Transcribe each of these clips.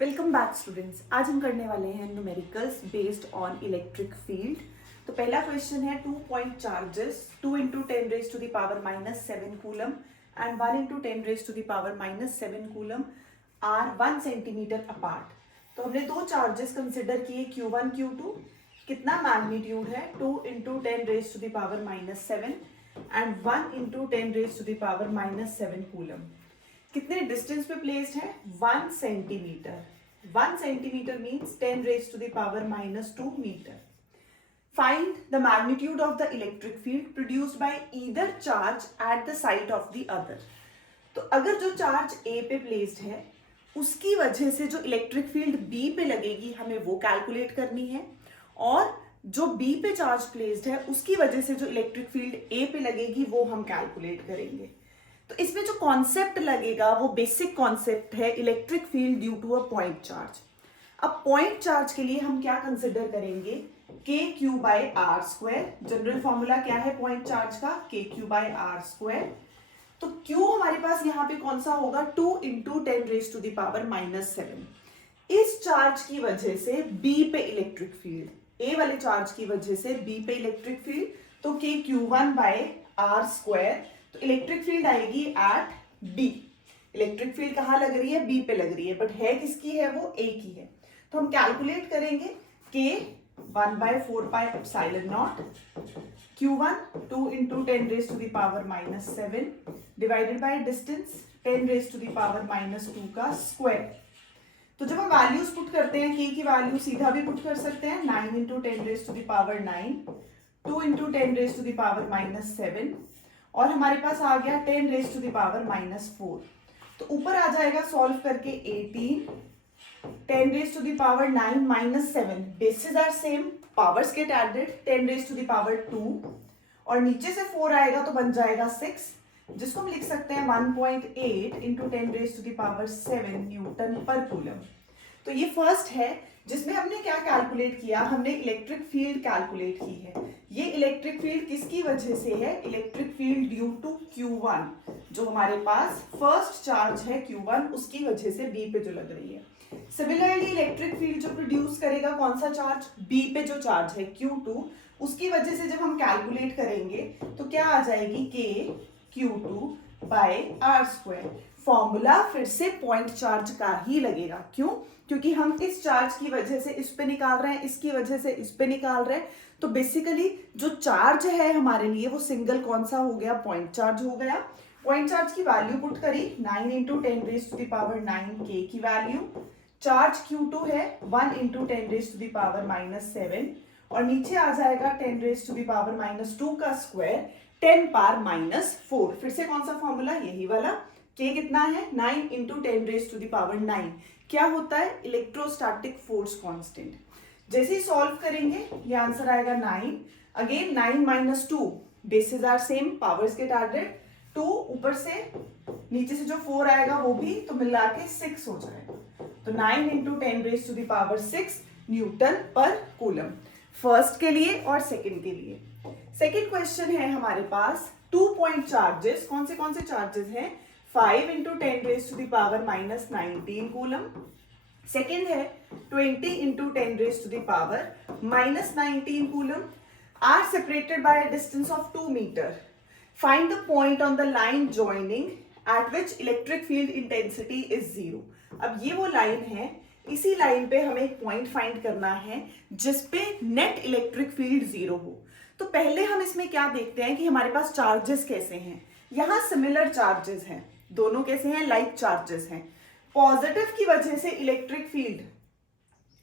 Welcome back students. आज हम करने वाले हैं numericals based on electric field. तो पहला क्वेश्चन है 2 point charges 2 into 10 raised to the power minus 7 coulomb and 1 into 10 raised to the power minus 7 coulomb are 1 centimetre apart. तो हमने दो चार्जेस कंसिडर किए Q1 Q2। कितना मैग्नीट्यूड है 2 into 10 raised to the power minus 7 एंड 1 into 10 raised to the power minus 7 coulomb. कितने distance पे placed है 1 centimetre. 1 centimetre means 10 raised to the power minus 2 metre. Find the magnitude of the electric field produced by either charge at the site of the other। तो अगर जो charge A पे placed है उसकी वजह से जो इलेक्ट्रिक फील्ड B पे लगेगी हमें वो कैलकुलेट करनी है, और जो B पे चार्ज प्लेस्ड है उसकी वजह से जो इलेक्ट्रिक फील्ड A पे लगेगी वो हम कैलकुलेट करेंगे। तो इसमें जो कॉन्सेप्ट लगेगा वो बेसिक कॉन्सेप्ट है electric field due to a point charge. अब पॉइंट चार्ज के लिए हम क्या कंसिडर करेंगे K q by r square. General formula क्या है पॉइंट चार्ज का K q by r square. तो क्यू हमारे पास यहाँ पे कौन सा होगा 2 into 10 raised to the power minus 7। इस चार्ज की वजह से बी पे इलेक्ट्रिक फील्ड, ए वाले चार्ज की वजह से बी पे इलेक्ट्रिक फील्ड, तो K q one by r square. तो इलेक्ट्रिक फील्ड आएगी एट बी। इलेक्ट्रिक फील्ड कहाँ लग रही है बी पे लग रही है, बट है किसकी है वो ए की है। तो हम कैलकुलेट करेंगे के 1/4 pi epsilon not Q1 2 into 10 raised to the power minus 7 divided by distance 10 raised to the power minus 2 का स्क्वायर। तो जब हम वैल्यूज पुट करते हैं के की वैल्यू सीधा भी पुट कर सकते हैं 9 into 10 raised to the power 9 2 into 10 raised to the power minus 7 और हमारे पास आ गया 10 raised to the power minus 4। तो ऊपर आ जाएगा सॉल्व करके 18 10 raised to the power 9 minus 7 bases are same, powers get added 10 raised to the power 2 और नीचे से 4 आएगा तो बन जाएगा 6, जिसको हम लिख सकते हैं 1.8 into 10 raised to the power 7 Newton पर कूलम। तो ये फर्स्ट है जिसमें हमने क्या कैलकुलेट किया, हमने इलेक्ट्रिक फील्ड कैलकुलेट की है। ये इलेक्ट्रिक फील्ड किसकी वजह से है, electric field due to Q1, जो हमारे पास फर्स्ट चार्ज है Q1 उसकी वजह से B पे जो लग रही है। सिमिलरली इलेक्ट्रिक फील्ड जो प्रोड्यूस करेगा कौन सा चार्ज, B पे जो चार्ज है Q2, उसकी वजह से जब हम कैलकुलेट करेंगे तो क्या आ जाएगी K Q2 by r square. Formula फिर से पॉइंट चार्ज का ही लगेगा, क्यों, क्योंकि हम इस चार्ज की वजह से इस पे निकाल रहे हैं, इसकी वजह से इस पे निकाल रहे हैं। तो बेसिकली जो चार्ज है हमारे लिए वो सिंगल कौन सा हो गया, पॉइंट चार्ज हो गया। पॉइंट चार्ज की वैल्यू पुट करी 9 into 10 raised to the power 9 के की वैल्यू। चार्ज Q2 है 1 into 10 raised to the power minus 7 और नीचे आ जाएगा 10 raised to the power minus 2 का स्क्वायर 10 पावर minus 4। फिर से कौन सा फॉर्मूला, यही वाला। K कितना है 9 into 10 raised to the power 9 क्या होता है, इलेक्ट्रोस्टैटिक फोर्स कांस्टेंट। जैसे ही सॉल्व करेंगे ये आंसर आएगा 9। Again 9 minus 2 bases are same, powers get added 2 ऊपर से नीचे से जो 4 आएगा वो भी, तो मिला के 6 हो जाएगा। तो 9 into 10 raised to the power 6 Newton पर कूलम, फर्स्ट के लिए और सेकंड के लिए। सेकंड क्वेश्चन है हमारे पास 2 पॉइंट चार्जेस। कौन से चार्जेस हैं, 5 into 10 raised to the power minus 19 coulomb. Second है 20 into 10 raised to the power minus 19 coulomb are separated by a distance of 2 meter। Find the point on the line joining at which electric field intensity is 0। अब ये वो line है, इसी line पे हमें एक point find करना है जिसपे नेट इलेक्ट्रिक फील्ड 0 हो। तो पहले हम इसमें क्या देखते हैं कि हमारे पास चार्जेस कैसे हैं। यहाँ सिमिलर चार्जेस हैं, दोनों कैसे हैं, लाइक चार्जेस हैं। पॉजिटिव की वजह से इलेक्ट्रिक फील्ड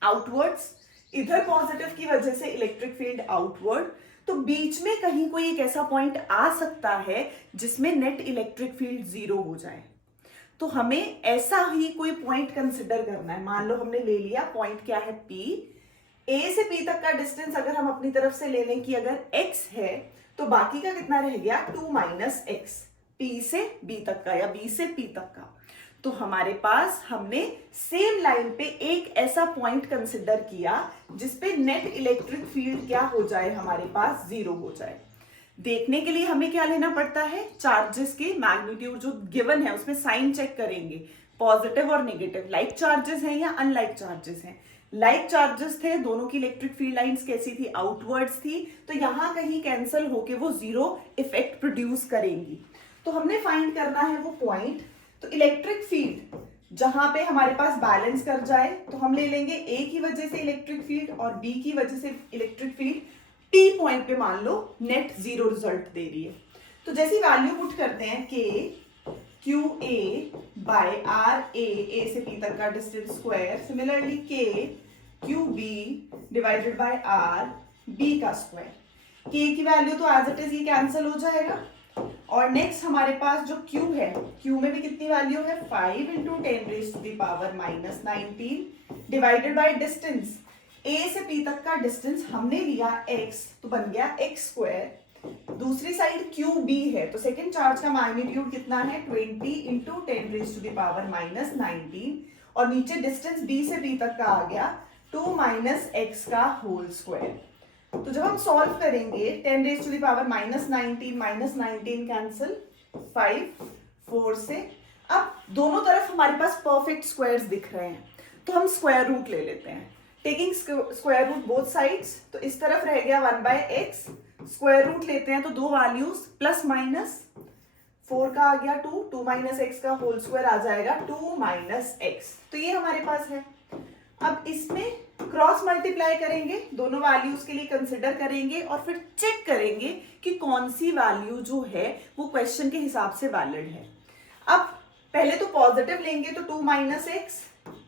आउटवर्ड्स, इधर पॉजिटिव की वजह से इलेक्ट्रिक फील्ड आउटवर्ड। तो बीच में कहीं कोई एक ऐसा पॉइंट आ सकता है जिसमें नेट इलेक्ट्रिक फील्ड 0 हो जाए। तो हमें ऐसा ही कोई पॉइंट कंसिडर करना है। मान लो हमने ले लिया पॉइंट क्या है P, A से P तक का डिस्टेंस अगर हम अपनी तरफ से ले लें कि अगर x है तो बाकी का कितना रह गया 2 minus x, P से B तक का या B से P तक का। तो हमारे पास हमने सेम लाइन पे एक ऐसा पॉइंट कंसिडर किया जिसपे नेट इलेक्ट्रिक फील्ड क्या हो जाए, हमारे पास 0 हो जाए। देखने के लिए हमें क्या लेना पड़ता है, चार्जेस के मैग्नीट्यूड जो गिवन है उसमें साइन चेक करेंगे। पॉजिटिव और नेगेटिव, लाइक चार्जेस हैं या अनलाइक चार्जेस हैं। लाइक चार्जेस थे, दोनों की इलेक्ट्रिक फील्ड लाइंस कैसी थी, आउटवर्ड्स थी, तो यहां कहीं कैंसिल होके वो जीरो इफेक्ट प्रोड्यूस करेंगी। तो हमने फाइंड करना है वो पॉइंट। तो इलेक्ट्रिक फील्ड जहां पे हमारे पास बैलेंस कर जाए तो हम ले लेंगे ए की वजह से इलेक्ट्रिक फील्ड और बी की वजह से इलेक्ट्रिक फील्ड टी पॉइंट पे मान लो नेट जीरो रिजल्ट दे रही है। तो जैसी वैल्यू पुट करते हैं K q A by r A से पी तक का distance square, similarly K q B divided by r B का स्क्वायर। के की वैल्यू तो एज इट इज ये कैंसिल हो जाएगा। और नेक्स्ट हमारे पास जो Q है, Q में भी कितनी वैल्यू है 5 into 10⁻⁻19 divided by distance A से P तक का डिस्टेंस हमने लिया x, तो बन गया x स्क्वायर। दूसरी साइड QB है, तो सेकेंड चार्ज का मैग्नीट्यूड कितना है 20 इंटू 10⁻⁻19 और नीचे डिस्टेंस B से P तक का आ गया 2 - x का होल स्क्वायर। तो जब हम सॉल्व करेंगे 10⁻⁻19 कैंसिल 5 4 से, अब दोनों तरफ हमारे पास परफेक्ट स्क्वायर्स दिख रहे हैं तो हम स्क्वायर रूट ले लेते हैं। Taking square root both sides, तो इस तरफ रह गया 1/x, स्क्वायर रूट लेते हैं तो दो वैल्यूज प्लस माइनस 4 का आ गया 2 - x का होल स्क्वायर आ जाएगा 2 - x। तो ये हमारे पास है। अब इसमें क्रॉस मल्टीप्लाई करेंगे, दोनों वैल्यूज के लिए कंसिडर करेंगे और फिर चेक करेंगे कि कौन सी वैल्यू जो है वो क्वेश्चन के हिसाब से वैलिड है। अब पहले तो पॉजिटिव लेंगे तो 2 - x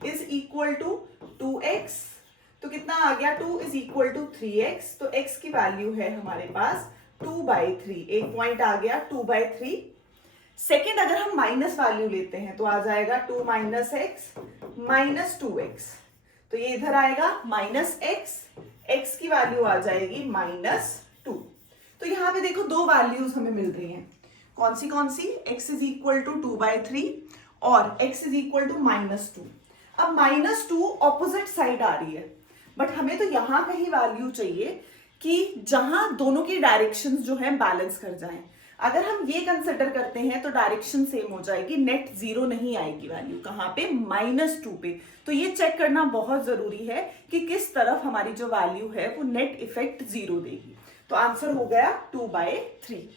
is equal to 2x, तो कितना आ गया 2 इज इक्वल टू 3x, तो x की वैल्यू है हमारे पास 2/3, एक पॉइंट आ गया 2/3। सेकेंड अगर हम माइनस वैल्यू लेते हैं तो आ जाएगा 2 - x -2x, तो ये इधर आएगा -x, x की वैल्यू आ जाएगी -2। तो यहाँ पे देखो दो वैल्यूज हमें मिल रही हैं, कौन सी x इज इक्वल टू 2/3 और x इज इक्वल टू -2। अब -2 ऑपोजिट साइड आ रही है, बट हमें तो यहाँ कहीं वैल्यू चाहिए कि जहां दोनों की डायरेक्शंस जो है बैलेंस कर जाएं। अगर हम ये कंसिडर करते हैं तो डायरेक्शन सेम हो जाएगी, नेट जीरो नहीं आएगी वैल्यू, कहाँ पे -2 पे। तो ये चेक करना बहुत जरूरी है कि किस तरफ हमारी जो वैल्यू है वो नेट इफेक्ट जीरो देगी। तो आंसर हो गया 2/3।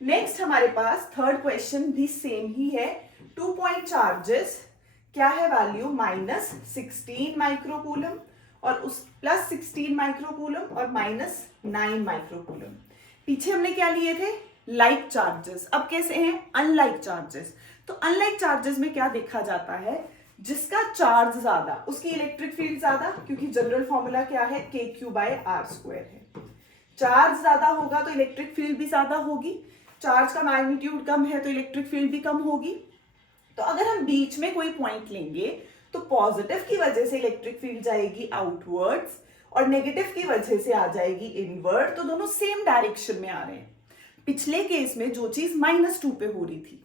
नेक्स्ट हमारे पास थर्ड क्वेश्चन भी सेम ही है। 2 पॉइंट चार्जेस, क्या है वैल्यू -16 माइक्रोकूलम और उस +16 माइक्रोकूलम और -9 माइक्रोकूलम। पीछे हमने क्या लिए थे लाइक चार्जेस, अब कैसे हैं अनलाइक चार्जेस। तो अनलाइक चार्जेस में क्या देखा जाता है, जिसका चार्ज ज्यादा उसकी इलेक्ट्रिक फील्ड ज्यादा, क्योंकि जनरल फॉर्मूला क्या है KQ/R² है। चार्ज ज्यादा होगा तो इलेक्ट्रिक फील्ड भी ज्यादा होगी, चार्ज का मैग्नीट्यूड कम है तो इलेक्ट्रिक फील्ड भी कम होगी। तो अगर हम बीच में कोई पॉइंट लेंगे तो पॉजिटिव की वजह से इलेक्ट्रिक फील्ड जाएगी आउटवर्ड्स और नेगेटिव की वजह से आ जाएगी इनवर्ड, तो दोनों सेम डायरेक्शन में आ रहे हैं। पिछले केस में जो चीज -2 पे हो रही थी,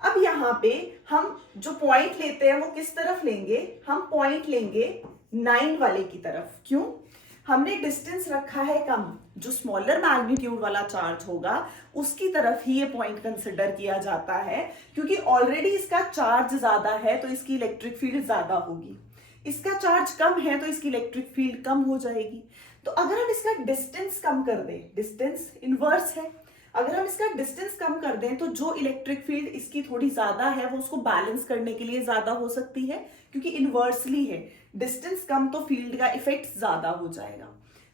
अब यहाँ पे हम जो पॉइंट लेते हैं वो किस तरफ लेंगे, हम पॉइंट लेंगे 9 वाले की तरफ। क्यों, हमने डिस्टेंस रखा है कम, जो स्मॉलर मैग्नीट्यूड वाला चार्ज होगा उसकी तरफ ही ये पॉइंट कंसिडर किया जाता है, क्योंकि ऑलरेडी इसका चार्ज ज्यादा है तो इसकी इलेक्ट्रिक फील्ड ज्यादा होगी, इसका चार्ज कम है तो इसकी इलेक्ट्रिक फील्ड कम हो जाएगी। तो अगर हम इसका डिस्टेंस कम कर दें, डिस्टेंस इनवर्स है, अगर हम इसका डिस्टेंस कम कर दें तो जो इलेक्ट्रिक फील्ड इसकी थोड़ी ज्यादा है वो उसको बैलेंस करने के लिए ज्यादा हो सकती है, क्योंकि इनवर्सली है, डिस्टेंस कम तो फील्ड का इफेक्ट ज्यादा हो जाएगा।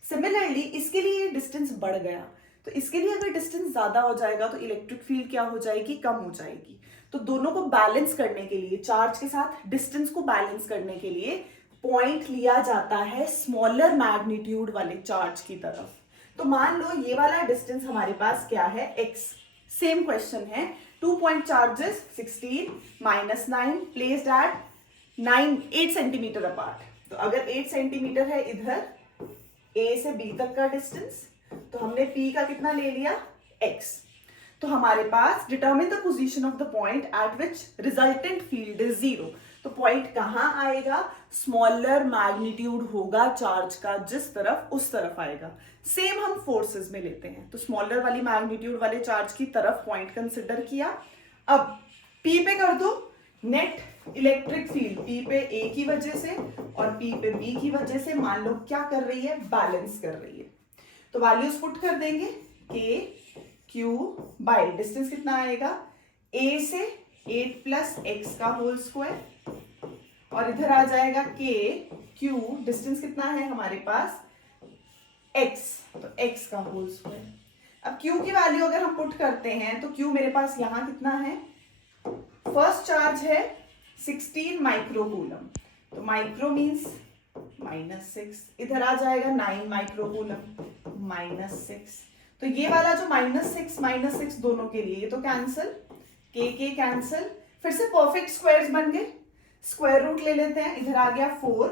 सिमिलरली इसके लिए डिस्टेंस बढ़ गया, तो इसके लिए अगर डिस्टेंस ज्यादा हो जाएगा तो इलेक्ट्रिक फील्ड क्या हो जाएगी, कम हो जाएगी। तो दोनों को बैलेंस करने के लिए, चार्ज के साथ डिस्टेंस को बैलेंस करने के लिए पॉइंट लिया जाता है स्मॉलर मैग्नीट्यूड वाले चार्ज की तरफ। तो मान लो ये वाला डिस्टेंस हमारे पास क्या है x। सेम क्वेश्चन है, 2 point charges 16 -9 placed at 8 centimetre apart. तो अगर 8 सेंटीमीटर है इधर A से B तक का डिस्टेंस, तो हमने P का कितना ले लिया x। तो हमारे पास determine the position of the point at which resultant field is 0। तो पॉइंट कहां आएगा, स्मॉलर मैग्नीट्यूड होगा चार्ज का जिस तरफ, उस तरफ आएगा। सेम हम फोर्सेस में लेते हैं, तो स्मॉलर वाली मैग्नीट्यूड वाले चार्ज की तरफ पॉइंट कंसिडर किया। अब P पे कर दो, नेट इलेक्ट्रिक फील्ड P पे A की वजह से और P पे B की वजह से मान लो क्या कर रही है, बैलेंस कर रही है। तो वैल्यूज पुट कर देंगे, K Q बाय डिस्टेंस कितना आएगा, A से 8 प्लस x का होल स्क्वायर और इधर आ जाएगा K Q, डिस्टेंस कितना है हमारे पास x, तो x का होल स्क्वायर। अब Q की वैल्यू अगर हम पुट करते हैं तो Q मेरे पास यहां कितना है, फर्स्ट चार्ज है 16 माइक्रोकूलम, तो माइक्रो मीन्स -6, इधर आ जाएगा 9 माइक्रोकूलम -6, तो ये वाला जो -6 दोनों के लिए ये तो कैंसिल, के कैंसिल, फिर से परफेक्ट स्क्वायर्स बन गए, स्क्वायर रूट ले लेते हैं, इधर आ गया 4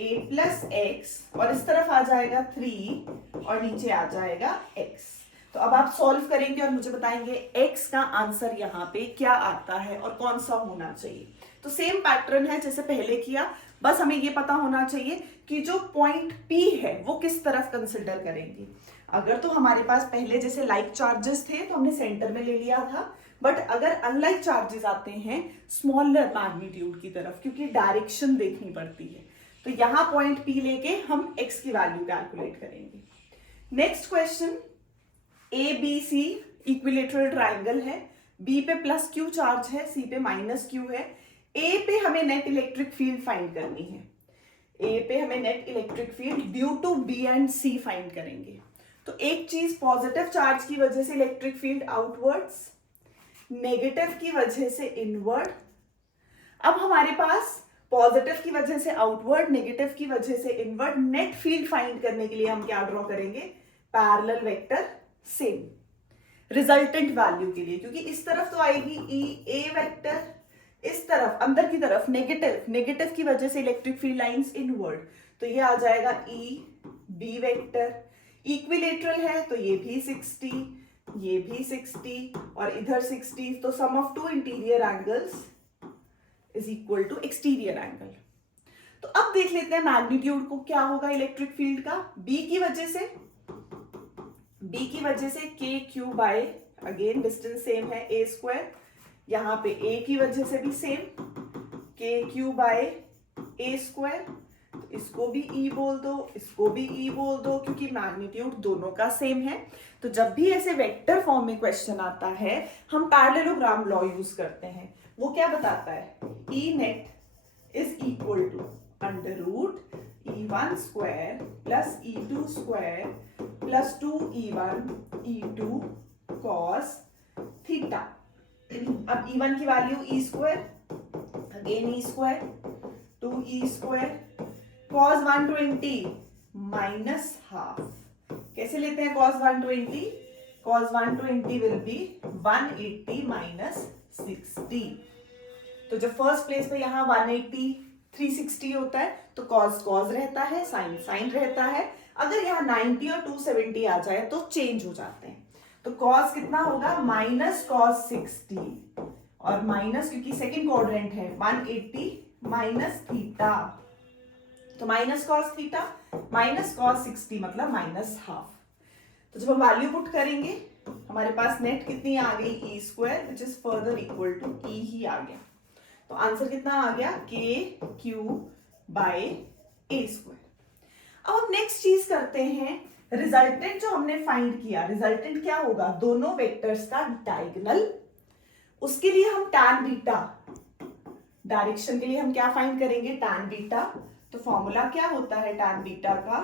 8 प्लस x और इस तरफ आ जाएगा 3 और नीचे आ जाएगा x। तो अब आप सॉल्व करेंगे और मुझे बताएंगे x का आंसर यहाँ पे क्या आता है और कौन सा होना चाहिए। तो सेम पैटर्न है जैसे पहले किया, बस हमें ये पता होना चाहिए कि जो पॉइंट P है वो किस तरफ कंसिडर करेंगे। अगर तो हमारे पास पहले जैसे लाइक चार्जेस थे तो हमने सेंटर में ले लिया था, बट अगर अनलाइक चार्जेस आते हैं स्मॉलर मैग्नीट्यूड की तरफ, क्योंकि डायरेक्शन देखनी पड़ती है, तो यहां पॉइंट P लेके हम x की वैल्यू कैलकुलेट करेंगे। Next question, ABC equilateral triangle है, B पे प्लस Q चार्ज है, C पे माइनस Q है, A पे हमें नेट इलेक्ट्रिक फील्ड फाइंड करनी है, A पे हमें net electric field due to B and C find करेंगे। तो एक चीज, पॉजिटिव चार्ज की वजह से इलेक्ट्रिक फील्ड आउटवर्ड्स, नेगेटिव की वजह से इनवर्ड। अब हमारे पास पॉजिटिव की वजह से आउटवर्ड, नेगेटिव की वजह से इनवर्ड, नेट फील्ड फाइंड करने के लिए हम क्या ड्रॉ करेंगे, parallel vector same resultant value के लिए, क्योंकि इस तरफ तो आएगी E A वेक्टर, इस तरफ अंदर की तरफ नेगेटिव की वजह से इलेक्ट्रिक फील्ड लाइंस इनवर्ड, तो ये आ जाएगा E B वेक्टर। इक्विलेटरल है तो ये भी 60, ये भी 60 और इधर 60, तो sum of two interior angles is equal to exterior angle. तो अब देख लेते हैं मैग्नीट्यूड को क्या होगा इलेक्ट्रिक फील्ड का। B की वजह से K q by, again distance same है a स्क्वायर, यहाँ पे A की वजह से भी सेम के क्यू बाय a स्क्वायर, इसको भी E बोल दो, इसको भी E बोल दो, क्योंकि मैग्नीट्यूड दोनों का सेम है। तो जब भी ऐसे वेक्टर फॉर्म में क्वेश्चन आता है हम पैरेललोग्राम लॉ यूज करते हैं। वो क्या बताता है, E net is equal to under root E1 square plus E2 square plus 2E1 E2 cos theta. अब E1 की वैल्यू E square, again E square, 2E square cos 120 minus half. कैसे लेते हैं cos 120? cos 120 will be 180 minus 60। तो जब first place पे यहाँ 180 360 होता है तो cos रहता है, sin रहता है। अगर यहाँ 90 और 270 आ जाए तो चेंज हो जाते हैं। तो cos कितना होगा, माइनस cos 60 और माइनस, क्योंकि सेकेंड क्वाड्रेंट है, 180 माइनस थीटा, तो minus cos theta minus cos 60 मतलब माइनस हाफ। तो जब हम वैल्यू पुट करेंगे हमारे पास नेट कितनी आ गई, E square which is further equal to E ही आ गया। तो आंसर कितना आ गया, के क्यू बाय ए स्क्वायर। अब हम नेक्स्ट चीज करते हैं, रिजल्टेंट जो हमने फाइंड किया, रिजल्टेंट क्या होगा, दोनों वेक्टर्स का डायगोनल। उसके लिए हम टैन बीटा, डायरेक्शन के लिए हम क्या फाइंड करेंगे, टैन बीटा। तो फॉर्मूला क्या होता है टैन बीटा का,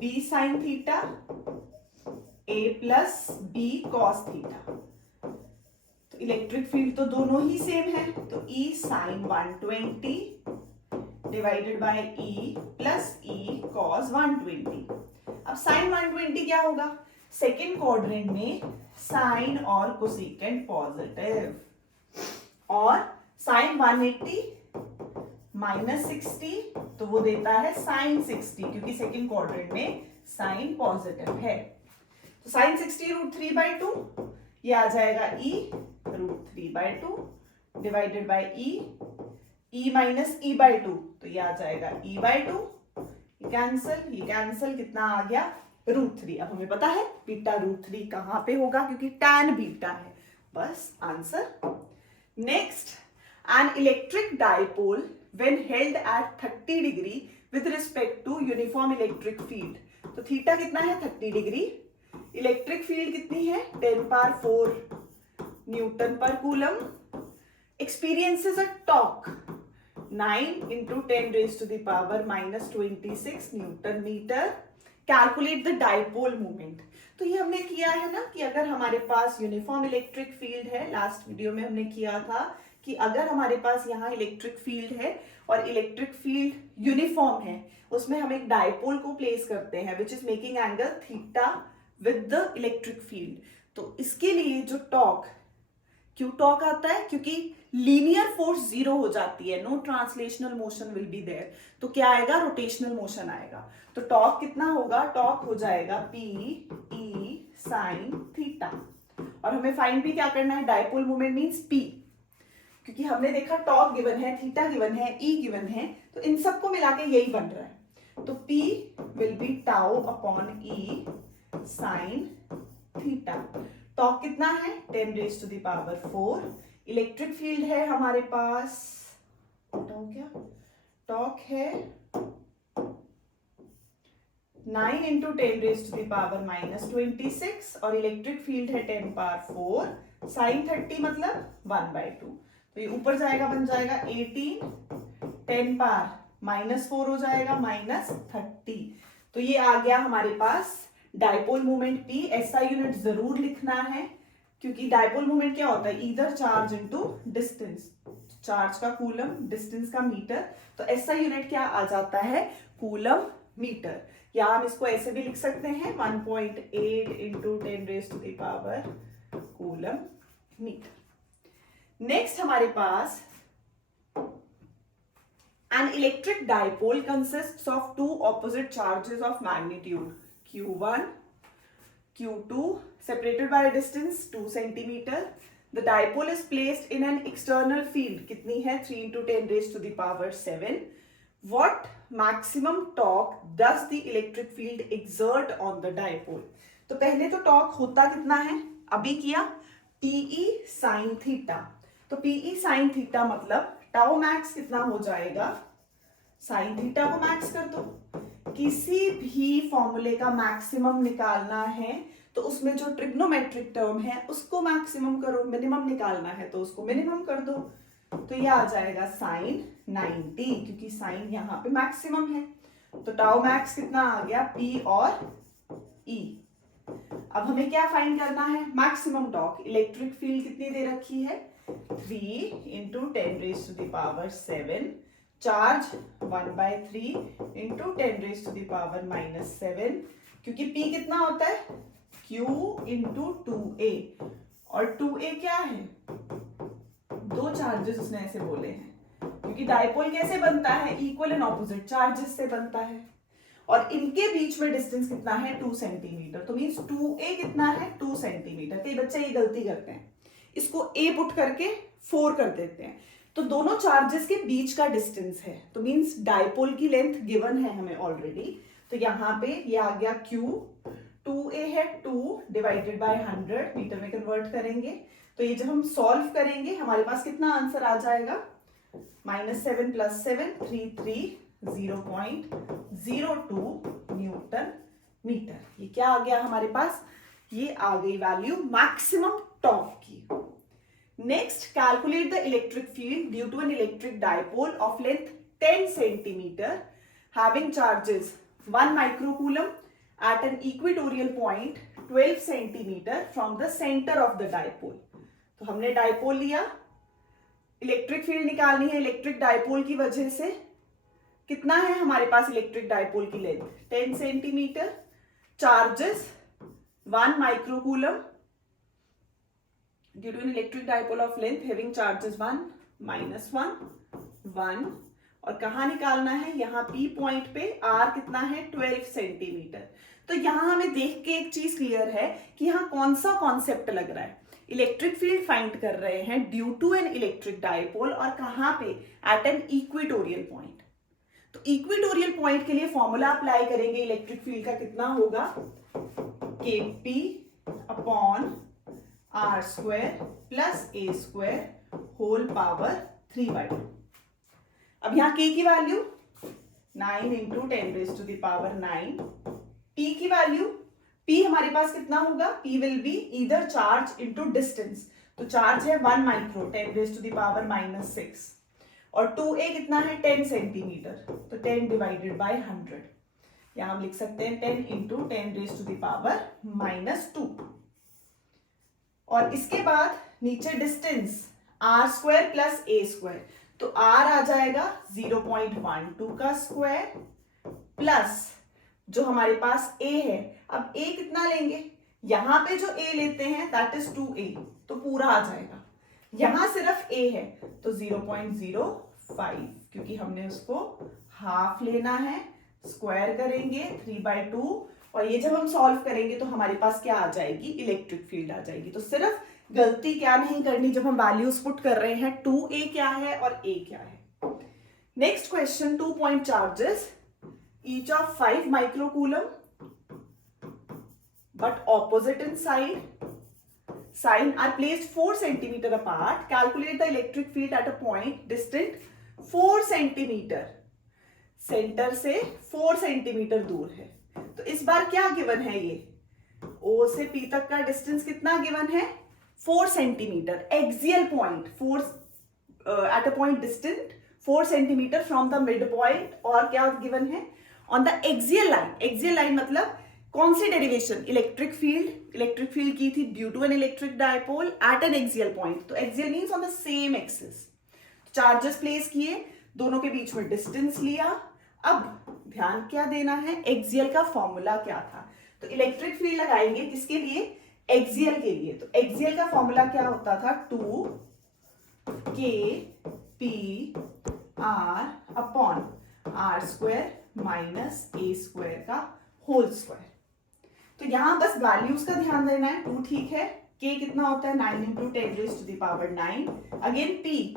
b sine theta a plus b cos theta. तो इलेक्ट्रिक फील्ड तो दोनों ही सेम है, तो e sine 120 divided by e plus e cos 120। अब साइन 120 क्या होगा, सेकेंड क्वाड्रेंट में साइन और कोसेकेंट पॉजिटिव, और साइन 180 माइनस 60 तो वो देता है साइन 60, क्योंकि सेकेंड क्वाड्रेंट में साइन पॉजिटिव है। तो साइन 60 √3/2, ये आ जाएगा e √3/2 divided by e minus e/2, तो ये आ जाएगा e/2, ये कैंसल, कितना आ गया, √3। अब हमें पता है बीटा √3 कहां पे होगा, क्योंकि टैन बीटा है, बस answer. Next An electric dipole when held at 30 degree with respect to uniform electric field. तो थीटा कितना है 30 डिग्री, इलेक्ट्रिक फील्ड कितनी है 10 पावर 4 न्यूटन पर coulomb, experiences a torque 9 into 10 raised to the power minus 26 newton metre. Calculate the dipole moment. तो ये हमने किया है ना कि अगर हमारे पास यूनिफॉर्म इलेक्ट्रिक फील्ड है, लास्ट वीडियो में हमने किया था कि अगर हमारे पास यहाँ इलेक्ट्रिक फील्ड है और इलेक्ट्रिक फील्ड यूनिफॉर्म है, उसमें हम एक डाइपोल को प्लेस करते हैं which is making angle theta with the electric field. तो इसके लिए जो टॉर्क, क्यों टॉर्क आता है, क्योंकि लीनियर फोर्स जीरो हो जाती है, no translational motion will be there, तो क्या आएगा रोटेशनल मोशन आएगा. तो टॉर्क कितना होगा, टॉर्क हो जाएगा पी ई साइन थीटा. और हमें फाइंड भी क्या करना है, डाइपोल मोमेंट मींस पी, क्योंकि हमने देखा टॉर्क गिवन है, थीटा गिवन है, ई गिवन है, तो इन सबको मिला के यही बन रहा है. तो P will be tau upon E sine theta. Torque कितना है 10 raise to the power 4. Electric field है हमारे पास, क्या टॉर्क है 9 into 10 raise to the power minus 26 और इलेक्ट्रिक फील्ड है 10 पावर 4 साइन 30 मतलब 1/2. तो ये ऊपर जाएगा, बन जाएगा 18, 10 पावर माइनस 4 हो जाएगा माइनस 30. तो ये आ गया हमारे पास डाइपोल मोमेंट पी. ऐसा यूनिट जरूर लिखना है क्योंकि डाइपोल मोमेंट क्या होता है, इधर चार्ज इनटू डिस्टेंस, चार्ज का कूलम, डिस्टेंस का मीटर. तो ऐसा यूनिट क्या आ जाता है, कूलम मीटर. या हम इसको ऐसे भी लिख सकते हैं 1.8 into 10 raise to the power coulomb metre. Next हमारे पास an electric dipole consists of two opposite charges of magnitude q1 q2 separated by a distance 2 centimeter. The dipole is placed in an external field कितनी है 3 into 10 raised to the power 7. What maximum torque does the electric field exert on the dipole? तो पहले तो torque होता कितना है, अभी किया टीई साइन थीटा. तो पीई साइन थीटा मतलब टाउ मैक्स कितना हो जाएगा, साइन थीटा को मैक्स कर दो. किसी भी फॉर्मूले का मैक्सिमम निकालना है तो उसमें जो ट्रिग्नोमेट्रिक टर्म है उसको मैक्सिमम करो, मिनिमम निकालना है तो उसको मिनिमम कर दो. तो ये आ जाएगा साइन 90 क्योंकि साइन यहाँ पे मैक्सिमम है. तो टाउ मैक्स कितना आ गया, पी और ई. अब हमें क्या फाइंड करना है, मैक्सिमम टॉर्क. इलेक्ट्रिक फील्ड कितनी दे रखी है 3 into 10 raise to the power 7, charge 1/3 into 10 raise to the power minus 7, क्योंकि P कितना होता है Q इंटू 2A. और 2A क्या है, दो चार्जेस उसने ऐसे बोले हैं क्योंकि डाइपोल कैसे बनता है, इक्वल एंड ऑपोजिट चार्जेस से बनता है. और इनके बीच में डिस्टेंस कितना है 2 सेंटीमीटर. तो मीन्स 2A कितना है 2 सेंटीमीटर. कई बच्चे ये गलती करते हैं, इसको A पुट करके 4 कर देते हैं. तो दोनों चार्जेस के बीच का डिस्टेंस है, तो मींस डाइपोल की लेंथ गिवन है हमें ऑलरेडी. तो यहाँ पे ये आ गया Q, 2A है 2 डिवाइडेड बाय 100 मीटर में कन्वर्ट करेंगे. तो ये जब हम सॉल्व करेंगे हमारे पास कितना आंसर आ जाएगा, -7 + 7 33 0.02 न्यूटन मीटर. ये क्या आ गया हमारे पास, ये आ गई वैल्यू मैक्सिमम टॉर्क की. Next, calculate the electric field due to an electric dipole of length 10 centimeter having charges 1 microcoulomb at an equatorial point 12 centimeter from the center of the dipole. तो हमने dipole लिया, electric field निकालनी है electric dipole की वजह से. कितना है हमारे पास इलेक्ट्रिक डाइपोल की length 10 centimetre, charges 1 microcoulomb due to an electric dipole of length having charges 1 -1 1. और कहाँ निकालना है, यहाँ P पॉइंट पे R कितना है 12 सेंटीमीटर. तो यहाँ हमें देख के एक चीज क्लियर है कि यहाँ कौन सा कॉन्सेप्ट लग रहा है. इलेक्ट्रिक फील्ड फाइंड कर रहे हैं due to an electric dipole और कहाँ पे, एट एन इक्वेटोरियल पॉइंट. तो इक्वेटोरियल पॉइंट के लिए फॉर्मूला अप्लाई करेंगे इलेक्ट्रिक फील्ड का, कितना होगा KP upon R² + A² whole power 3/2। अब यहाँ k की वैल्यू 9 इंटू 10⁻⁹। p की वैल्यू, p हमारे पास कितना होगा, p will be either charge into distance, तो चार्ज है 1 माइक्रो 10⁻⁻6 और 2a कितना है 10 सेंटीमीटर, तो 10/100। यहां हम लिख सकते हैं 10 इंटू 10⁻⁻2। और इसके बाद नीचे डिस्टेंस r² प्लस a², तो r आ जाएगा 0.12 का स्क्वायर प्लस जो हमारे पास a है। अब a कितना लेंगे, यहां पे जो a लेते हैं दैट इज 2a, तो पूरा आ जाएगा। यहां सिर्फ a है तो 0.05, क्योंकि हमने उसको हाफ लेना है, स्क्वायर करेंगे 3/2, और ये जब हम सॉल्व करेंगे तो हमारे पास क्या आ जाएगी, इलेक्ट्रिक फील्ड आ जाएगी। तो सिर्फ गलती क्या नहीं करनी जब हम वैल्यूज पुट कर रहे हैं, 2a क्या है और a क्या है। Next question, 2 point charges each of 5 microcoulomb but opposite in sign are placed 4 centimeter apart. Calculate the electric field at a point distant 4 centimeter. Centre से 4 सेंटीमीटर दूर है। तो इस बार क्या गिवन है, ये O से P तक का डिस्टेंस कितना गिवन है, 4 centimetre. Axial point 4 at a point distant 4 centimetre from the mid point, और क्या गिवन है on the axial line. Axial line मतलब कौन सी डेरिवेशन, इलेक्ट्रिक फील्ड की थी due to an electric dipole at an axial point. तो axial means on the same axis. Charges place किए, दोनों के बीच में डिस्टेंस लिया। अब ध्यान क्या देना है, एक्सियल का फॉर्मूला क्या था, तो इलेक्ट्रिक फील्ड लगाएंगे किसके लिए, एक्सियल के लिए। तो एक्सियल का फॉर्मूला क्या होता था, 2kp r upon r² minus a² का होल स्क्वायर। तो यहां बस वैल्यूज का ध्यान देना है, 2 ठीक है, k कितना होता है 9 into 10⁻⁹, again p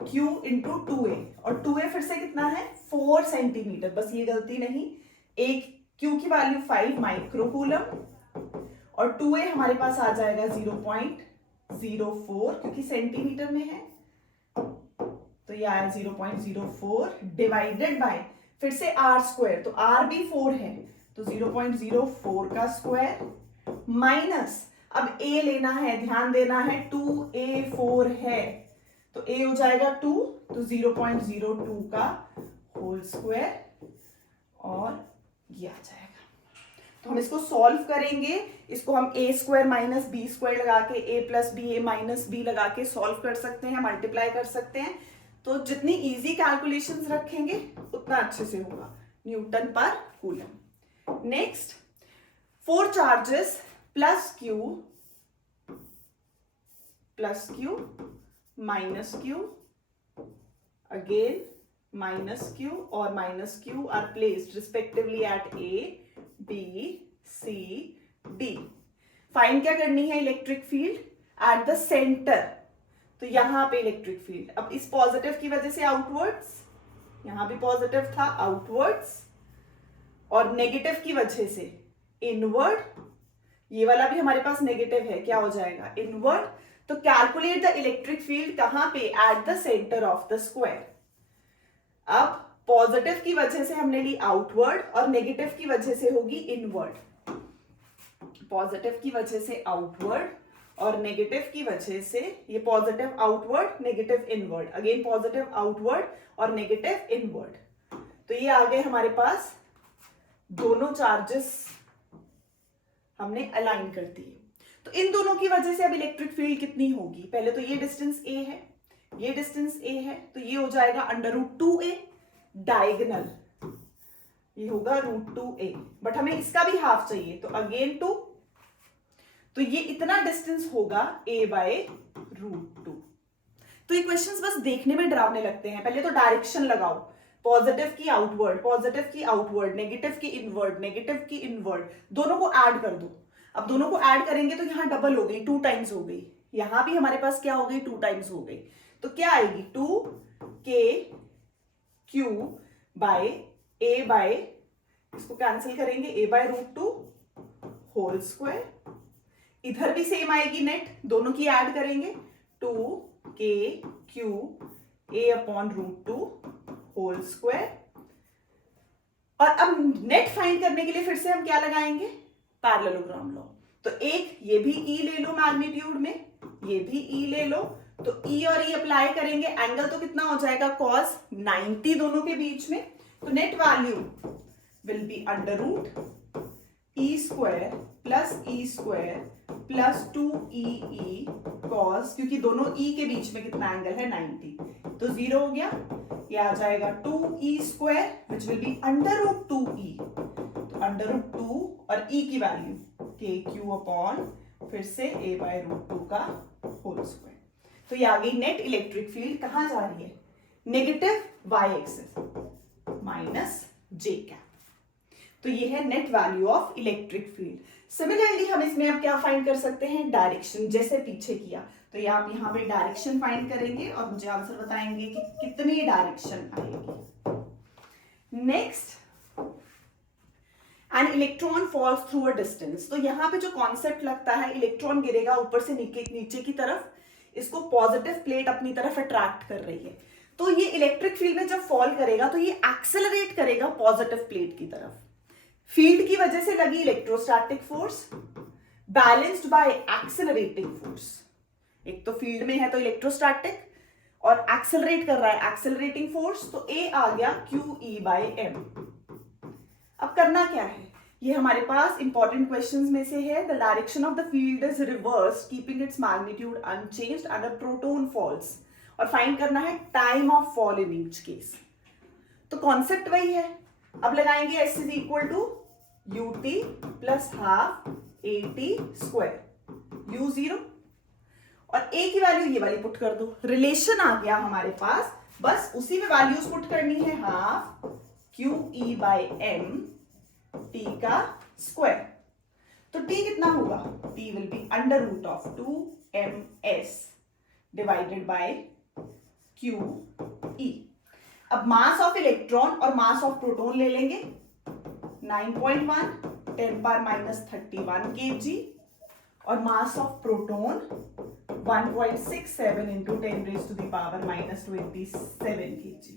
q into 2a, और 2a फिर से कितना है 4 सेंटीमीटर, बस ये गलती नहीं, एक q की वैल्यू 5 माइक्रोकूलम और 2a हमारे पास आ जाएगा 0.04, क्योंकि सेंटीमीटर में है तो ये आया 0.04 डिवाइडेड बाय फिर से r², तो r भी 4 है तो 0.04 का स्क्वायर माइनस, अब a लेना है, ध्यान देना है 2a4 है तो a हो जाएगा 2, तो 0.02 का होल स्क्वायर और ये आ जाएगा। तो हम इसको सॉल्व करेंगे, इसको हम a² माइनस b² लगा के a plus B A minus B लगा के सॉल्व कर सकते हैं, मल्टीप्लाई कर सकते हैं। तो जितनी इजी कैलकुलेशंस रखेंगे उतना अच्छे से होगा, न्यूटन पर coulomb. Next, 4 charges plus q minus q again minus q और minus q are placed respectively at a b c d। Find क्या करनी है, electric field at the centre. तो यहां पे इलेक्ट्रिक फील्ड, अब इस पॉजिटिव की वजह से आउटवर्ड्स, यहां भी पॉजिटिव था आउटवर्ड्स, और नेगेटिव की वजह से इनवर्ड, ये वाला भी हमारे पास नेगेटिव है, क्या हो जाएगा इनवर्ड। तो कैलकुलेट द इलेक्ट्रिक फील्ड कहां पे, eight the centre of the square. अब पॉजिटिव की वजह से हमने ली आउटवर्ड और नेगेटिव की वजह से होगी इनवर्ड। पॉजिटिव की वजह से आउटवर्ड और नेगेटिव की वजह से, ये positive outward negative inward, again positive outward और नेगेटिव इनवर्ड। तो ये आ गए हमारे पास, दोनों चार्जेस हमने अलाइन कर दिए। तो इन दोनों की वजह से अब इलेक्ट्रिक फील्ड कितनी होगी, पहले तो ये डिस्टेंस a है, ये डिस्टेंस a है, तो ये हो जाएगा √2a, डायगोनल ये होगा √2a, बट हमें इसका भी हाफ चाहिए तो अगेन 2, तो ये इतना डिस्टेंस होगा a/√2। तो ये क्वेश्चंस बस देखने में डरावने लगते हैं, पहले तो डायरेक्शन लगाओ, पॉजिटिव की आउटवर्ड, पॉजिटिव की आउटवर्ड, नेगेटिव की इनवर्ड, नेगेटिव की इनवर्ड, दोनों को ऐड कर दो। अब दोनों को ऐड करेंगे तो यहाँ डबल हो गई, 2 टाइम्स हो गई, यहां भी हमारे पास क्या हो गई 2 टाइम्स हो गई, तो क्या आएगी 2kq बाय a बाय, इसको कैंसिल करेंगे a/√2 होल स्क्वायर, इधर भी सेम आएगी नेट, दोनों की ऐड करेंगे 2kq a/√2 होल स्क्वायर। और अब नेट फाइंड करने के लिए फिर से हम क्या लगाएंगे, पैरेललोग्राम लॉ। तो एक ये भी E ले लो मैग्नीट्यूड में, ये भी E ले लो, तो E और E अप्लाई करेंगे, एंगल तो कितना हो जाएगा cos 90 दोनों के बीच में। तो net value will be √E² plus E² plus 2EE cos, क्योंकि दोनों E के बीच में कितना एंगल है 90, तो 0 हो गया। ये आ जाएगा 2E² which will be √2E, तो √2 और E की वैल्यू KQ अपॉन फिर से a/√2 का होल स्क्वायर। तो ये आ गई नेट इलेक्ट्रिक फील्ड, कहां जा रही है, negative y axis minus j cap. तो ये है net value of electric field. Similarly हम इसमें अब क्या फाइंड कर सकते हैं, डायरेक्शन, जैसे पीछे किया। तो ये आप यहाँ पे डायरेक्शन फाइंड करेंगे और मुझे आंसर बताएंगे कि कितनी डायरेक्शन आएगी। Next, an electron falls through a distance. तो यहाँ पे जो कॉन्सेप्ट लगता है, इलेक्ट्रॉन गिरेगा ऊपर से नीचे की तरफ, इसको पॉजिटिव प्लेट अपनी तरफ अट्रैक्ट कर रही है। तो ये इलेक्ट्रिक फील्ड में जब फॉल करेगा तो ये एक्सेलरेट करेगा पॉजिटिव प्लेट की तरफ। फील्ड की वजह से लगी electrostatic force balanced bye accelerating force. एक तो फील्ड में है तो इलेक्ट्रोस्टैटिक, और एक्सेलरेट कर रहा है एक्सेलरेटिंग फोर्स, तो A आ गया QE/m। अब करना क्या है, ये हमारे पास इंपॉर्टेंट क्वेश्चंस में से है। The direction of the field is reverse keeping its magnitude unchanged and a proton falls, और फाइंड करना है time of fall in each case. तो कॉन्सेप्ट वही है। अब लगाएंगे S is equal to ut plus half at² u0, और A की वैल्यू ये वाली पुट कर दो। रिलेशन आ गया हमारे पास, बस उसी में वैल्यूज पुट करनी है, हाफ QE/m t का स्क्वायर। तो t कितना होगा, t will be √2ms divided by QE। अब मास ऑफ इलेक्ट्रॉन और मास ऑफ प्रोटॉन ले लेंगे, 9.1 10⁻³ kg, और mass of proton 1.67 into 10⁻⁻27 kg।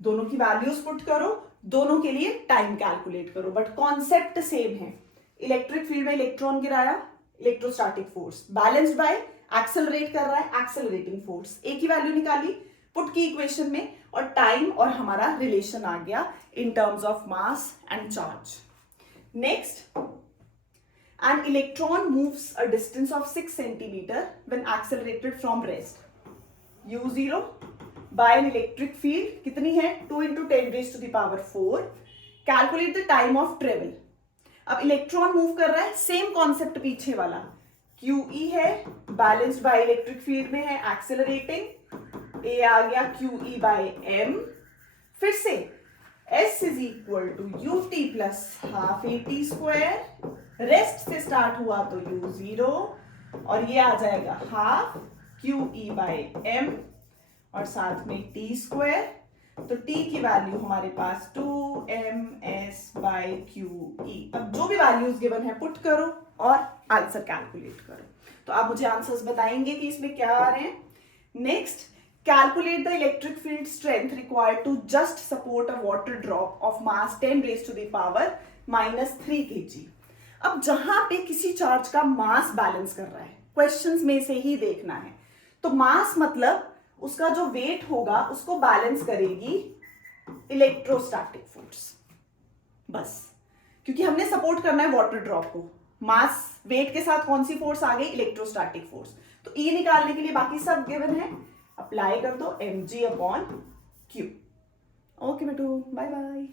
दोनों की वैल्यूज पुट करो, दोनों के लिए टाइम कैलकुलेट करो, बट कॉन्सेप्ट सेम है। इलेक्ट्रिक फील्ड में इलेक्ट्रॉन गिराया, electrostatic force balanced bye accelerate कर रहा है एक्सेलरेटिंग फोर्स। ए की वैल्यू निकाली, पुट की इक्वेशन में, और टाइम और हमारा रिलेशन आ गया in terms of mass and charge. Next, an electron moves a distance of 6 centimeter when accelerated from rest, u0 by an electric field कितनी है, 2 into 10⁻⁴। Calculate the time of travel. अब electron move कर रहा है, same concept पीछे वाला, QE है, balanced by electric field में है एक्सेलरेटिंग, A आ गया QE/m। फिर से S is equal to ut plus half at², rest से स्टार्ट हुआ तो u0, और ये आ जाएगा हाफ QE/m और साथ में t²। तो t की वैल्यू हमारे पास 2ms/QE। अब जो भी वैल्यूज गिवन है पुट करो और आंसर कैलकुलेट करो। तो आप मुझे आंसर्स बताएंगे कि इसमें क्या आ रहे हैं। Next, calculate the electric field strength required to just support a water drop of mass 10⁻⁻³ kg। अब जहां पे किसी चार्ज का मास बैलेंस कर रहा है, क्वेश्चंस में से ही देखना है, तो मास मतलब उसका जो वेट होगा उसको बैलेंस करेगी इलेक्ट्रोस्टैटिक फोर्स, बस, क्योंकि हमने सपोर्ट करना है वाटर ड्रॉप को। मास वेट के साथ कौन सी फोर्स आ गई, इलेक्ट्रोस्टैटिक फोर्स। तो E निकालने के लिए बाकी सब गिवन है, अप्लाई कर दो mg/q। ओके बेटू, बाय बाय।